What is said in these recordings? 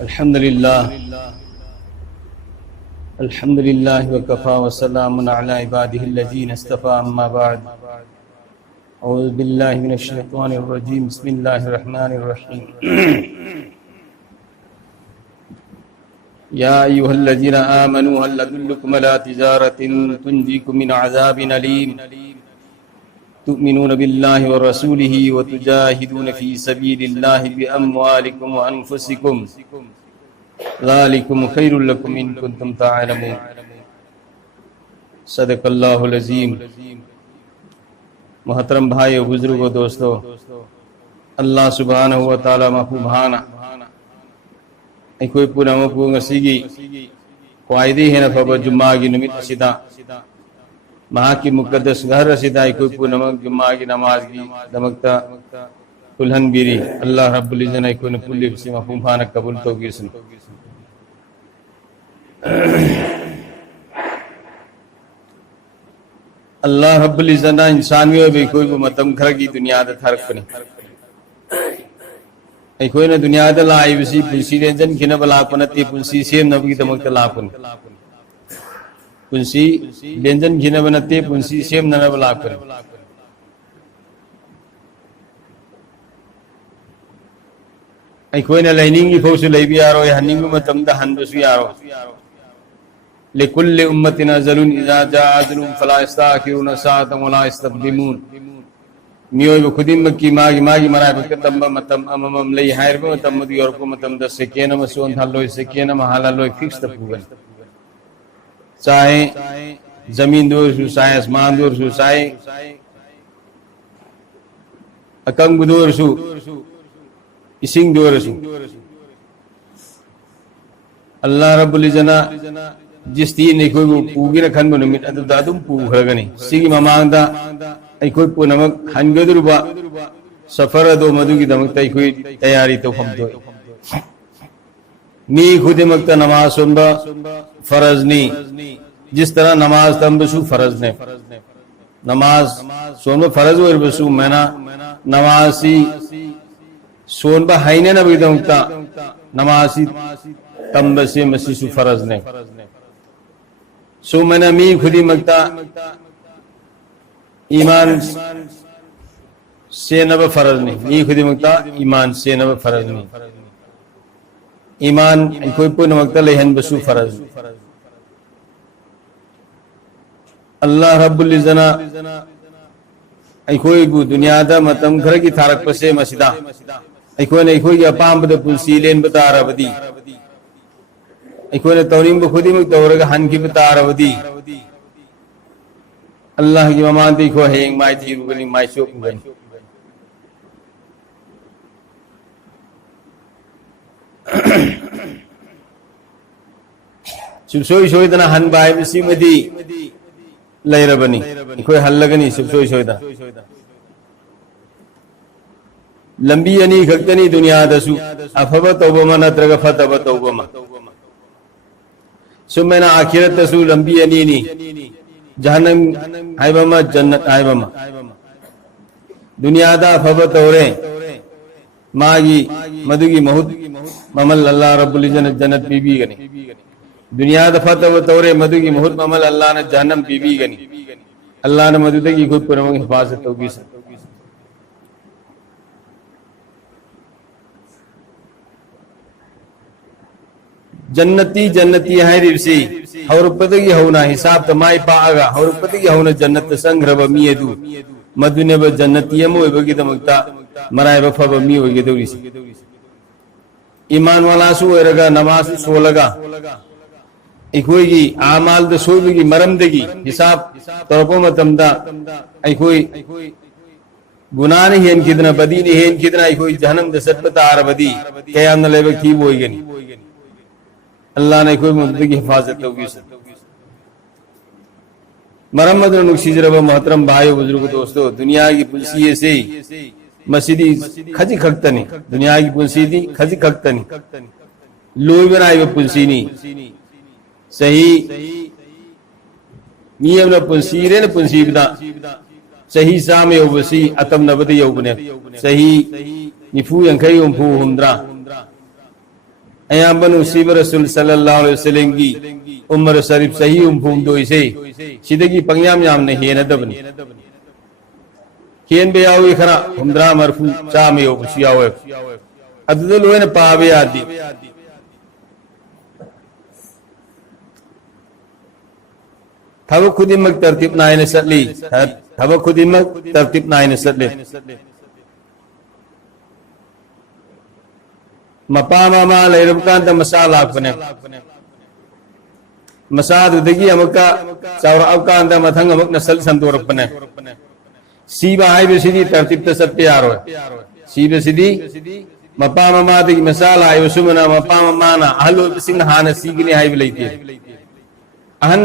अल्हम्दुलिल्लाह वकफ़ा वस्सलामुन अला इबादिहिल लज़ीना इस्तफ़ा अम्मा बाद औज़ु बिल्लाहि मिनश शैतानिर रजीम बिस्मिल्लाहिर रहमानिर रहीम या अय्युहल्लज़ीना आमनू हल अदुल्लुकुम अला तिजारतिन तुंजीकुम मिन अज़ाबिन अलीम तु'मिनून बिल्लाहि व रसूलिही व तुजाहिदून फी सबीलिल्लाहि बिअम्वालिकुम व अनफुसिकुम ज़ालिकुम खैरुल लकुम इन कुंतुम तअलमून। सदक़ल्लाहुल अज़ीम। मोहतरम भाई और बुजुर्गो दोस्तों, अल्लाह सुब्हानहु व तआला महफूभाना कोई पुनः मपूंगसिगी ख्वाइदी है नफब जुम्मा की नुमित असिदा महा की मुकद्दस घर रसिदा कोई पुनः जुम्मा की नमाज की दमकता कुल्हन बिरी अल्लाह रब्बुल इज़्ज़त ने कोई पुल्ली से महफूभाना कबूल तो गिरसन। अल्लाह रब्बुल इज़्ज़त ना इंसानियों भी कोई वो मतम घर की दुनिया दा थरक नहीं कोई ना दुनिया दा लाई बिसी पुंसी रेंजन किना बलापन ती पुंसी सेम नबी तमक तलापन पुंसी रेंजन किना बनते पुंसी सेम नना बलापन कोई ना लाइनिंग की फौसु लेबी यारो हनिंग मतम दा हंदसु यारो लिकुल्लि उम्मतिन अज़लुन इज़ा जाअ अज़लुहुम फला यस्तअखिरुन साअतन वला यस्तक़दिमून। मियोय खुदिम की मागी मराय बकतम मतम अमम लई हायर मतम मदी और को मतम दस से केन मसोन थालो से केन महाला लो फिक्स तपुगन चाहे जमीन दूर सु चाहे आसमान दूर सु चाहे अकंग दूर सु इसिंग दूर सु अल्लाह रब्बुल इज़्ज़त जिस तीन ने कोई पूगी रखन बनो मिट अदु दादुम पूगरगनी सिगी ममांगदा कोई पुनमक हनगदुरुबा सफर दो मधु की दमकता कोई तैयारी तो हम दो नी खुद मकता नमाज सुनबा फरज नी जिस तरह नमाज तंबसु फरज ने नमाज सोनबा फरज और बसु मैना नमाजी सोनबा हाइने ना भी दमकता नमाजी तंबसे मसीसु फरज ने सो मैंने मी खुदी मकता ईमान से नब फरज नहीं मी खुदी मकता ईमान से नब फरज नहीं ईमान कोई पुन मकता लेहन बसु फरज अल्लाह रब्बुल इज़्ज़त कोई दुनिया दा मतम घर की थारक पसे मसिदा कोई ने कोई अपाम बद पुंसी लेन बता रबदी कोई ने तौरीम खुदी मकता और हन की बता रबदी अल्लाह की ममानती को हेंग माई थी रुगनी माई शोक गई सुबसोई सोई तना हन बाय बिसी मदी लय रबनी कोई हल लगनी सुबसोई सोई तना लंबी अनी खक्तनी दुनिया दसु अफब तौबमा नत्रग फतब तौबमा सुमना आखिरत दसु लंबी अनी नी जहन्नम आइबमा जन्नत आइबमा दुनिया दा फब तौरे मागी मधुगी बहुत ममल अल्लाह रब्बुल इज़्ज़त जन्नत बीबी गनी दुनिया दा फतब तौरे मधुगी बहुत ममल अल्लाह ने जहन्नम बीबी गनी अल्लाह ने मधुदे की खुद पर हिफाजत होगी जन्नती जन्नती है रिवसी और पदगी होना हिसाब तमाई पागा और पदगी होना जन्नत संग्रह बमियदु मदुने ब जन्नती मो बगी दमकता मराय बफा बमी होगे दोरिसी ईमान वाला सु रगा नमाज सो लगा इकोई आमाल द सोबगी मरम दगी हिसाब तोपो मतमदा इकोई गुनाह नहीं है कितना बदी नहीं है कितना इकोई जहन्नम द सत्ता अरबदी कयाम न लेबक थी बोईगनी अल्लाह ने कोई मुद्दे की हिफाजत होगी मरम्मत नुकसीजरब मोहतरम भाई बुजुर्ग दोस्तों, दुनिया की पुलसिये से मसीदी खजी खक्तनी दुनिया की पुलसीदी खजी खक्तनी लोई बनाई वो पुलसीनी सही नियम न पुलसीरे न पुलसीबदा सही साम योबसी अतम नबदी योबने सही निफू यंखई उम्फू हुंद्रा अयाबन उसीब रसूल सल्लल्लाहु अलैहि वसल्लम की उम्र शरीफ सही उम्फूम दो इसे सिदगी पंग्याम याम ने हेन दबनी हेन बे यावी खरा हुमद्रा मरफू चामे यो कुशियावे अदुल लोयन पावे आदि थब खुदिमक तरतीब नायन सटली थब खुदिमक तरतीब नायन सटली मपा मामा लेरबकांत मसा लापने मसादुदगी अमका चावरावकांत मथंग अमक नसल संतोरपने सीबा हाइबसिदी तरतीब त सत्य यारो सीबसिदी मपा मामा दगी मसा लायो सुमना मपा मामाना अहलो बिसिंग हाना सीगनी हाइब लेती अहन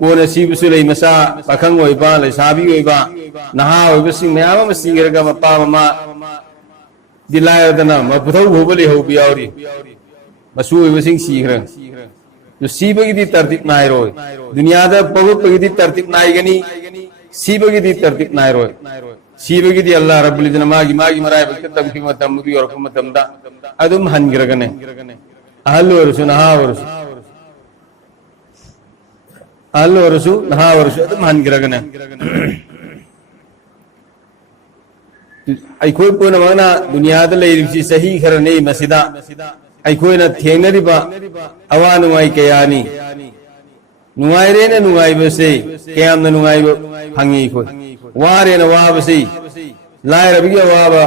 कोन सीबसु ले मसा पखंग ओइबा लेसाबी ओइबा नहा ओइबसिंग मयाम मसीगरगा मपा मामा दिलायदना मपुथौ भोबले हो बियावरी मसु ओइबसिंग सीखरं जो सीबगी दी तरतीब नायरोय दुनिया दा पगुपगी दी तरतीब नायगनी सीबगी दी तरतीब नायरोय सीबगी दी अल्लाह रब्बुल इज्जत मागी मराय बक तमकी मतम मुदी और मतम दा अदुम हनगिरगने अहल वरसु नहा वरसु अहल वरसु नहा वरसु अदुम हनगिरगने अखोय पुनमना दुनिया दा लेरिसी सही खरने मसिदा अखोयना थेंगरिबा अवा नुंगाई कयानी नुंगाइरेना नुंगाइबसे कयामना नुंगाइब फंगी खोय वारेना वाबसे लायरबिगे वाबा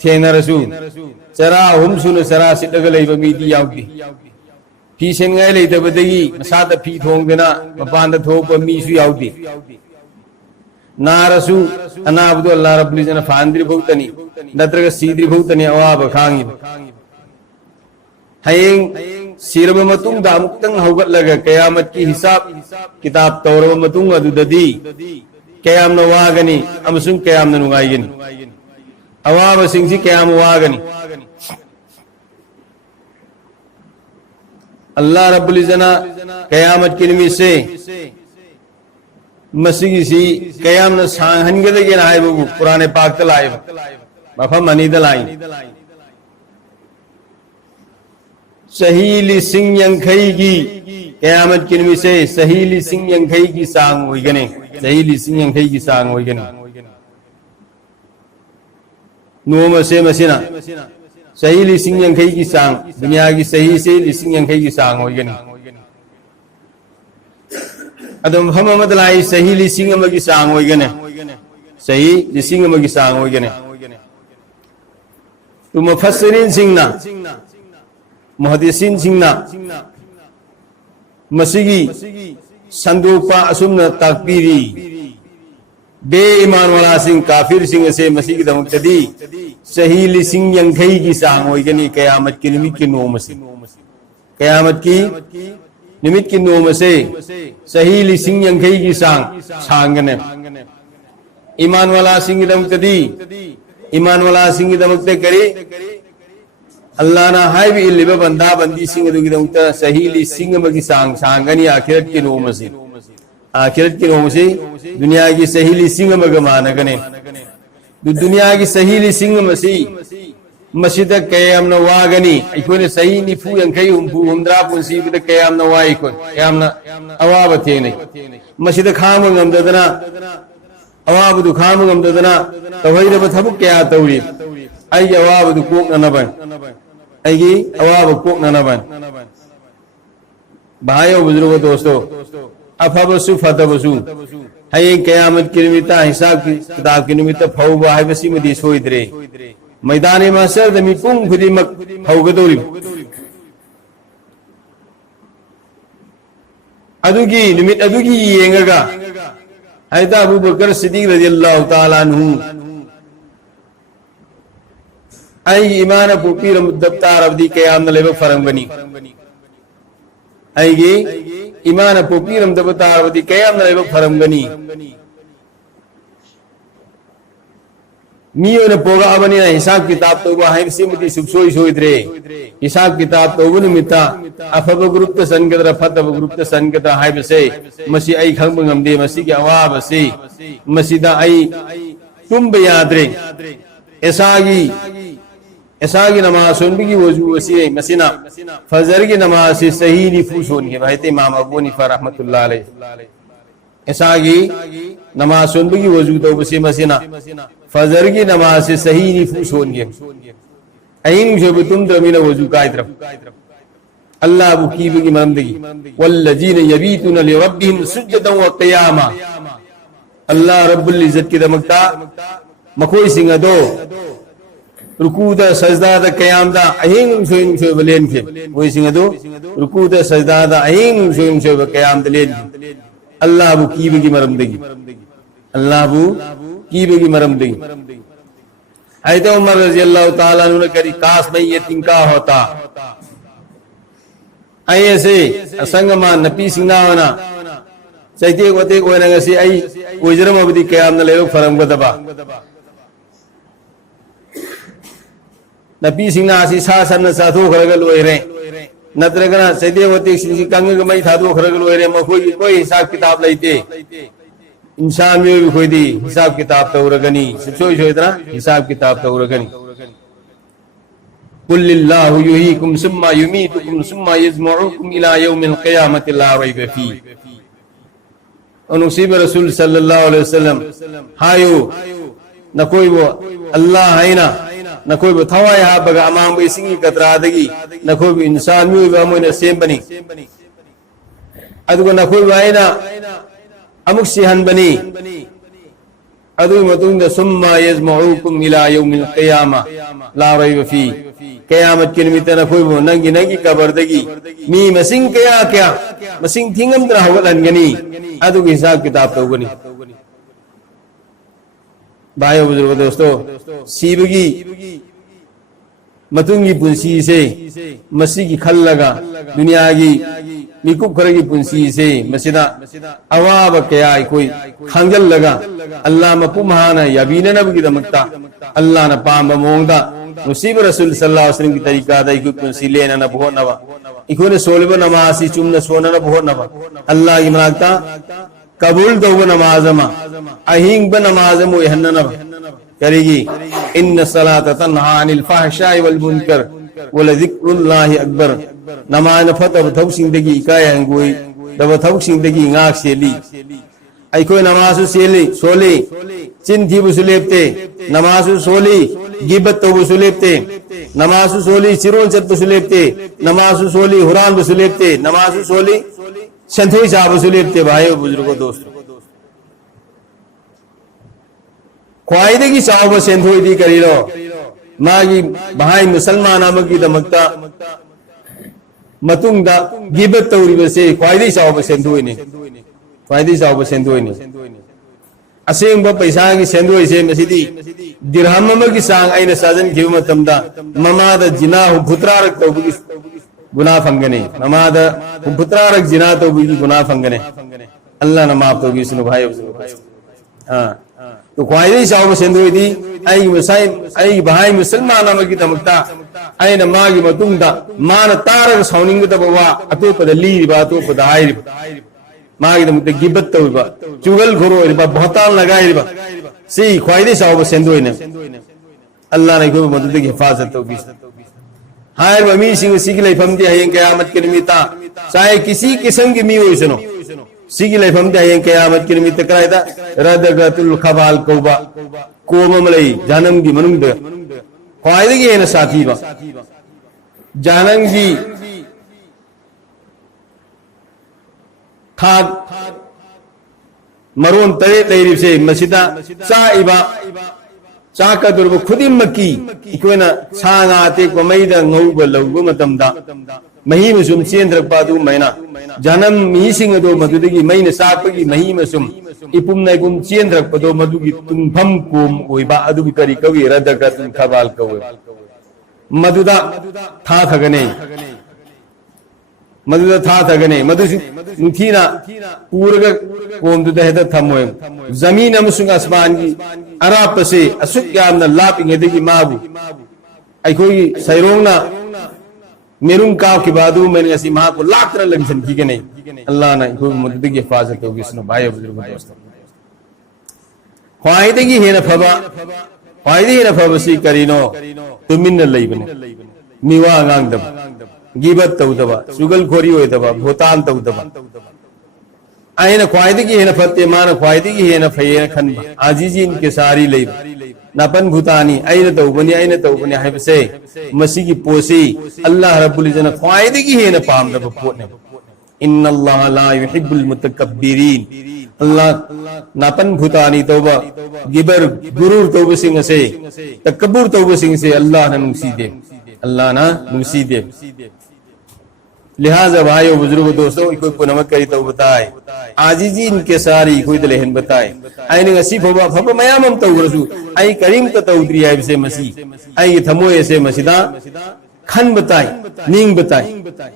थेंगरसु चरा हुमसुन चरा सिटगा लेबा मीदी यावदी फी सेंगाय लेतबदगी मसादा फी थोंगदना मपानदा थोपा मीसु यावदी नारसु अनाबदु अल्लाह रब्बुल इज्जत फांद्रि भौतनी नत्रगा सीद्रि भौतनी अवाबा खांगी हयेंग सिरब मतुंग दा अमुक्तंग हौगतलगा कयामत की हिसाब किताब तौरब मतुंग अदुददी कयाम न वागनी अमसुंग कयाम न नुगाइगनी अवाबा सिंगसी कयाम वागनी अल्लाह रब्बुल इज्जत कयामत की निमित्त से मसीगी कयाम न सांहनगदगे नायबु कुरान पाक तलाय मफम अनीदलाई सहीली सिंह यंखई की कयामत की निमित्त से सहीली सिंह यंखई की सांग होइगने सहीली सिंह यंखई की सांग होइगने नोम से मसिना सहीली सिंह यंखई की सांग दुनिया की सही से सिंह यंखई की सांग होइगने अदम हम मदलाई सही लिसिंग अमगी सांग होइगने सही लिसिंग अमगी सांग होइगने तो मुफस्सिरीन सिंगना मुहद्दिसीन सिंगना मसीगी संदूपा असुमना ताकपीरी बे ईमान वाला सिंह काफिर सिंह से मसीगी दमुक्तदी सही लिसिंग यंखई की सांग होइगने कयामत की निमित्त की नोम से कयामत की निमित्त की नोम से सही लिसिंग यंखई की सांगने ईमान वाला सिंह दमुक्तदी ईमान वाला सिंह दमुक्ते करे अल्लाह ना हाय भी इल्लिबा बंदा बंदी सिंह दुगी दमुक्ता सही लिसिंग मगी सांगनी आखिरत की नोम से आखिरत की नोम से दुनिया की सही लिसिंग मग मानगने दुनिया की सही लिसिंग मसी मसीद कयाम न वागनी इकोने सही निफु यंखई हुमफु हुमद्रा पुंसी बिद कयाम न वाई को कयाम न अवाब थे नहीं मसीद खाम ngамददना अवाब दु खाम ngамददना तवैरब थबुक क्या तौरी आई अवाब दु कोक ननबन आई अवाब कोक ननबन भाइयों बुजुर्गों दोस्तों अफबसु फतबसु हय कयामत की निमित्त हिसाब की किताब की निमित्त फौबा है बसी मदी सोइद्रे मैदान महशर दमी पुंग खुदिमक हौगदोरी अदुगी निमित अदुगी येंगगा हैदा अबू बकर सिद्दीक रज़ियल्लाहु ताला अन्हु आई ईमान पुपीर मुद्दतार अवधि कयाम नलेब फरम बनी आईगी ईमान पुपीर मुद्दतार अवधि कयाम नलेब फरम बनी मियो ने पोगा अबनी ना हिसाब किताब तो वो है सिमती सुखसोई सोइद्रे हिसाब किताब तो वो निमित्ता अफब ग्रुप त संगत फतब ग्रुप त संगत हाय बसे मसी आई खंग ngамदे मसी के अवाब से मसीदा आई तुम बयाद्रे ऐसागी ऐसा की नमाज सुन की वजू वसी मसीना फजर की नमाज से सही निफू सोन के भाई इमाम अबू हनीफा रहमतुल्लाह अलैह ऐसा की नमाज सुन की वजू तो वसी मसीना फजर की नमाज से सही निफू सोन के अइन जो तुम तो मीना वजू का तरफ अल्लाह अबू की बगी मरमदगी वल्लजीन यबीतुन लिरब्बिहिम सुज्जदन व क़ियामा अल्लाह रब्बुल इज्जत की दमकता मखोई सिंह दो रुकूदा सजदा दा क़याम दा अहिंग सोइम बलेन के वही सिंह दो रुकूदा सजदा दा अहिंग सोइम क़याम दलेन के अल्लाह अबू की बगी मरमदगी अल्लाह अबू की बगी मरमदगी हज़रत उमर रज़ियल्लाहु ताला अन्हु ने करी काश में ये तिनका होता ऐसे असंग मा नपी सिंगना होना चैते वते कोई ना गसी आई उजरम अबदी क़याम न लेरो फरम गदबा नपी सिंगना आसी सा सन साधु खरगल ओइरे नत्रगना चैते वते सिंगी कंग मई थादु खरगल ओइरे मखोई कोई हिसाब किताब लेते इंसान में भी कोई दी हिसाब किताब तौरगनी सोई सोइतना हिसाब किताब तौरगनी कुल्लिल्लाहु युहीकुम सुम्मा युमीतुकुम सुम्मा यजमउकुम इला यौमिल क़ियामति ला रैब फी अनुसीब रसूल सल्लल्लाहु अलैहि वसल्लम हायो न कोई वो अल्लाह है ना न कोई वो थवाय हा बगा अमाम बेसिंगी कतरादगी न कोई भी इंसान में भी अमोने सेम बनी अदुको न कोई है ना अमुक सिहन बनी अदु मतुंग सुम्मा यजमउकुम इला यौमिल क़ियामा ला रैब फी क़यामत के निमित्त न कोई वो नंगी नंगी कबरदगी मी मसिंग क्या क्या मसिंग थिंगम तरह होगलनगनी अदु हिसाब किताब तौगनी भाइयों बुजुर्गों दोस्तों सीबगी मतुंगी पुंसी से मसी की खल लगा दुनिया की मिकुब खर की पुंसी से मसीदा अवाब क्या कोई खांगल लगा अल्लाह मपुमहाना यबीन नब की दमकता अल्लाह न पाम मोंगदा मुसीब रसूल सल्लल्लाहु अलैहि वसल्लम की तरीका दा इको पुंसी लेना न बहुत नवा इको ने सोलबो नमाज़ी चुम न सोना न बहुत नवा अल्लाह की मनाकता कबूल दो नमाज मा अहिंग ब नमाज मो हन्न न करेगी इन्न सलात तन्हा अनिल फहशाइ वल मुनकर व लज़िक्रुल्लाहि अकबर नमाज फतब थौ सिंदगी काय अंगोई दब थौ सिंदगी ngaक सेली आई कोई नमाज सेली सोली चिंथी बुसुलेपते नमाज सोली गिबत तो बुसुलेपते नमाज सोली चिरोन चत बुसुलेपते नमाज सोली हुरान बुसुलेपते नमाज सोली संथोई सा बुसुलेपते भाइयों बुजुर्गों दोस्तों ख्वाइदे की चाव सेंथोई दी करी लो मागी भाई मुसलमान आमकी दमकता मतुंगदा गिबत तौरी से ख्वाइदे चाव सेंथोई ने ख्वाइदे चाव सेंथोई ने असेंग पैसा की सेंदोई से मसीदी दिरहम की सांग आइन साजन की मतमदा ममाद जिना भुत्रारक तौबगी गुनाह फंगने ममाद भुत्रारक जिना तौबगी गुनाह फंगने अल्लाह न माफ तौबगी सुनो भाई हां तो ख्वाइदे चाव सेंदोई दी आई मसाई आई भाई मुसलमान आमकी दमकता आइन मागी मतुंगदा मान तारक सौनिंग तबवा अतोपद लीरिबा अतोपद हाइरिबा मागी दमकता गिबत तौबा चुगल घोरोइबा बहुतान लगाइबा सी ख्वाइदे चाव सेंदोइने अल्लाह ने को मदद की हिफाजत तौबी हाय ममी सिंह सिगी लेफम दे हयें क़यामत के निमित्त चाहे किसी किस्म की मी होई सुनो सिगी लेफम दे हयें क़यामत के निमित्त करायदा रदगतुल खबाल कौबा कोममलई जानम की मनुंग ख्वाइदे की है ना साथी बा जानम की खाद मरोन तरे तैरीफ से मसीदा चाइबा चाका दुर्ब खुदिम मकी इकोना सांगा ते को मैदा ngौब लौब मतमदा मही मसुम चेंद्रक पादु मैना जानम मी सिंह दो मदुदगी मैन सापगी मही मसुम इपुम नैगुम चेंद्रक पदो मदुगी तुंगफम कोम ओइबा अदुगी करी कवि रदका तुम खबाल कवे मदुदा था थगने मदुदा था थगने मदुसी नुथीना पूरग कोम दुदा हेद थमोय जमीन अमसुंग आसमान की अराप से असुक यामना लापिंगेदगी माबु अखोई सैरोंगना मेरुंग काव के बादू मैंने ऐसी मां को लाख तरह लग की के नहीं अल्लाह ने कोई मदद की हिफाजत होगी सुनो भाई बुजुर्गों दोस्तों ख्वाइदे की है न फबा ख्वाइदे है न फबसी करीनो तुमिन लेबने मिवा गांगदब गिबत तौदबा सुगल खोरी होयदबा भूतान तौदबा आयना ख्वाइदगी हेन फत्ते मान ख्वाइदगी हेन फयेन खनबा आजीजी इनके सारी लेब नापन भूतानी आयना तौबनी हाइबसे मसीगी पोसी अल्लाह रब्बुल इज्जत ख्वाइदगी हेन पामदबा पोटने इन्नल्लाह ला युहिब्बुल मुतकब्बिरीन अल्लाह नापन भूतानी तौबा गिबर गुरूर तौबा सिंह से तकब्बुर तौबा सिंह से अल्लाह ने नुसीदे अल्लाह ना नुसीदे लिहाजा भाइयों बुजुर्ग दोस्तों कोई पुनमत करी तो बताए आजीजी इनके सारी कोई दलेहन बताए आइने ngasi फबा फबा मयाम हम तौरसु आई करीम तो तौद्री है से मसी आई थमो ऐसे मसीदा खन बताए नींग बताए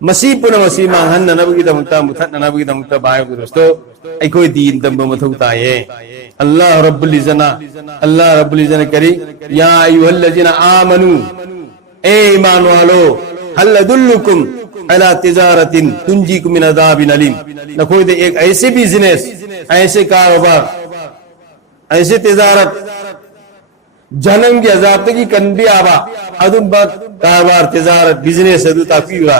मसी पुन मसी मांगन ननबगी दमता मुथत ननबगी दमता भाइयों दोस्तों आई कोई दीन तंब मथुता है अल्लाह रब्बुल इज्जत करी या अय्युहल्लज़ीना आमनू ए ईमान वालो हल अदुल्लुकुम अला तिजारतिन तुंजीकुम मिन अज़ाबिन अलीम न कोई दे एक ऐसे बिजनेस ऐसे कारोबार ऐसे तिजारत जन्म की अजाब तक की कन्बी आबा अदुम बक कारोबार तिजारत बिजनेस अदु ताकीरा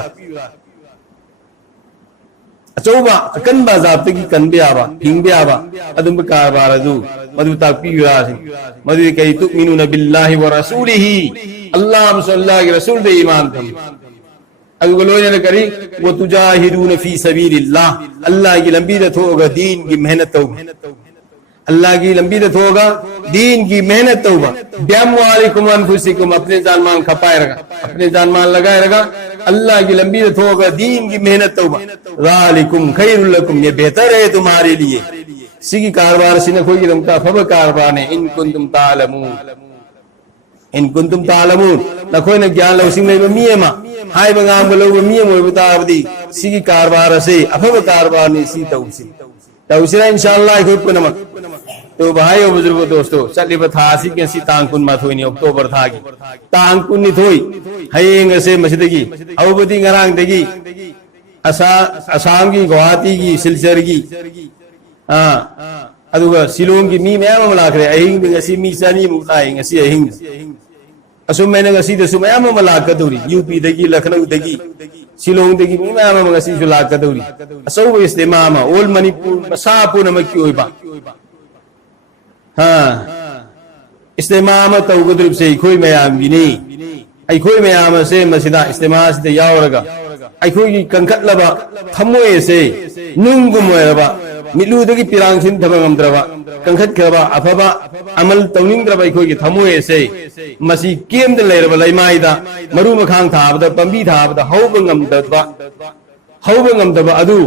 अचौबा कन्बा अजाब तक की कन्बी आबा हिंबी आबा अदुम कारोबार अदु मदु ताकीरा मदु कई तुमिनुना बिल्लाहि व रसूलिही अल्लाह सल्लल्लाहु अलैहि रसूल दे ईमान थम अगर लोगों ने करी वो तुजाहिदून फी सबीलिल्लाह अल्लाह की लंबी रत होगा दीन की मेहनत होगा अल्लाह की लंबी रत होगा दीन की मेहनत होगा बिअम्वालिकुम अनफुसिकुम अपने जान माल खपाए रखा अपने जान माल लगाए रखा अल्लाह की लंबी रत होगा दीन की मेहनत होगा ज़ालिकुम खैरुल लकुम ये बेहतर है तुम्हारे लिए सिगी कारोबार सिने कोई रमता फब कारोबार ने इन कुंतुम तालमून न कोई न ज्ञान लौसिंग ले मियमा हाय बंगाम लोग मियम हो बतावदी सिगी कारोबार से अफब कारोबार ने सी तौसिरा इंशाअल्लाह कोई पुनमक तो भाई और बुजुर्गों दोस्तों चली बथासी के सी तांकुन मत होई अक्टूबर था की तांकुन नि थोई हयेंग से मस्जिदगी अवबदी ngaraang दगी असम की गुवाहाटी की सिलचर की अदुगा शिलोंग की मी मयाम लाखरे अहिंग ngasi मी sani mu lai ngasi अहिंग assume मैंने ngasi दसु मयाम लाकदौरी यूपी दगी लखनऊ दगी शिलोंग दगी मी मयाम ngasi सु लाकदौरी असौ इस्तेमामा ओल मणिपुर मसापुर नमकी ओइबा हां इस्तेमामा तौगद्रिब से खोई मयाम गिनी आई खोई मयाम से मसिदा इस्तेमा से यावरगा आई खोई की कंखटलबा थमोय से नुंगुमोयरबा मिलुदगी पिरांगसिन थबंगमद्रबा कंखटखबा अफबा अमल तौनिंगद्रबा आई खोई की थमोय से मसी केमद लेरबा लैमाइदा मरु मखांग थाबदा पंबी थाबदा हौबंगमदबा अदु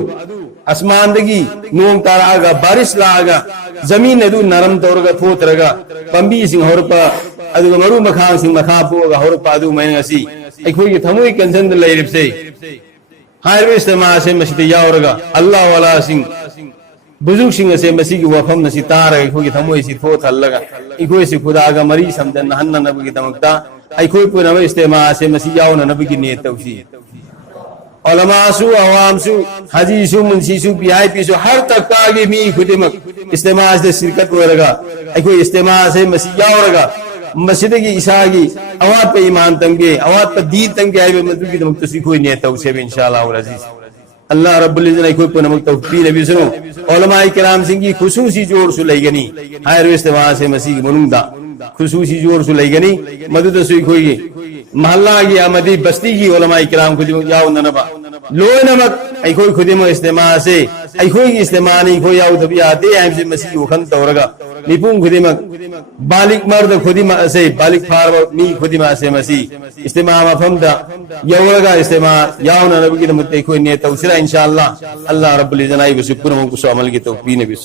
आसमानदगी नोंग तारागा बारिश लागा जमीन अदु नरम तौरगा थोतरगा पंबी सिंग हौरपा अदुगा मरु मखांग सिंग मखा पोगा हौरपा अदु मैंगसी आई खोई की थमोय कंजन लेरिबसे हायवे इस्तेमा से मसीद यावरगा अल्लाह वाला सिंह बुजुर्ग सिंह से मसी की वफम नसी तार अखोई थमोई सी थो थल्लगा इखोई से खुदागा मरी समदन हन्न नबगी दमकता अखोई पुनम इस्तेमा से मसी यावना नबगी ने तौसी उलमासु अवामसु हजीसु मुंसीसु वीआईपी सु हर तबका की मी खुदिमक इस्तेमा से शिरकत होरगा अखोई इस्तेमा से मसी यावरगा मस्जिद की ईसा की अवात पे ईमान तंगे अवात पे दीन तंगे आए मदुगी दमकतसी कोई ने तौसे इंशाअल्लाह अजीज अल्लाह रब्बुल इज्जत ने कोई पुनमक तौफीक नबी सुनो उलमाए किराम सिंह की खुसूसी जोर सु लईगनी हायर इस्तेमा से मसीह मनुंदा खुसूसी जोर सु लईगनी मदद सुई कोई महल्ला की आमदी बस्ती की उलमाए किराम खुद याव ननबा लोय नमक आई कोई खुदिम इस्तेमा से आई कोई इस्तेमा नहीं कोई याव तभी आते हैं से मसीह वखन तौरगा निपुंग खुदिमक बालिक मर्द खुदिमा से बालिक फार मी खुदिमा से मसीह इस्तेमा मफमदा यवरगा इस्तेमा याव ननबी की नमते कोई ने तौसिरा इंशाअल्लाह अल्लाह रब्बुल इज्जत ने बस पुरम को अमल की तौफीक नबी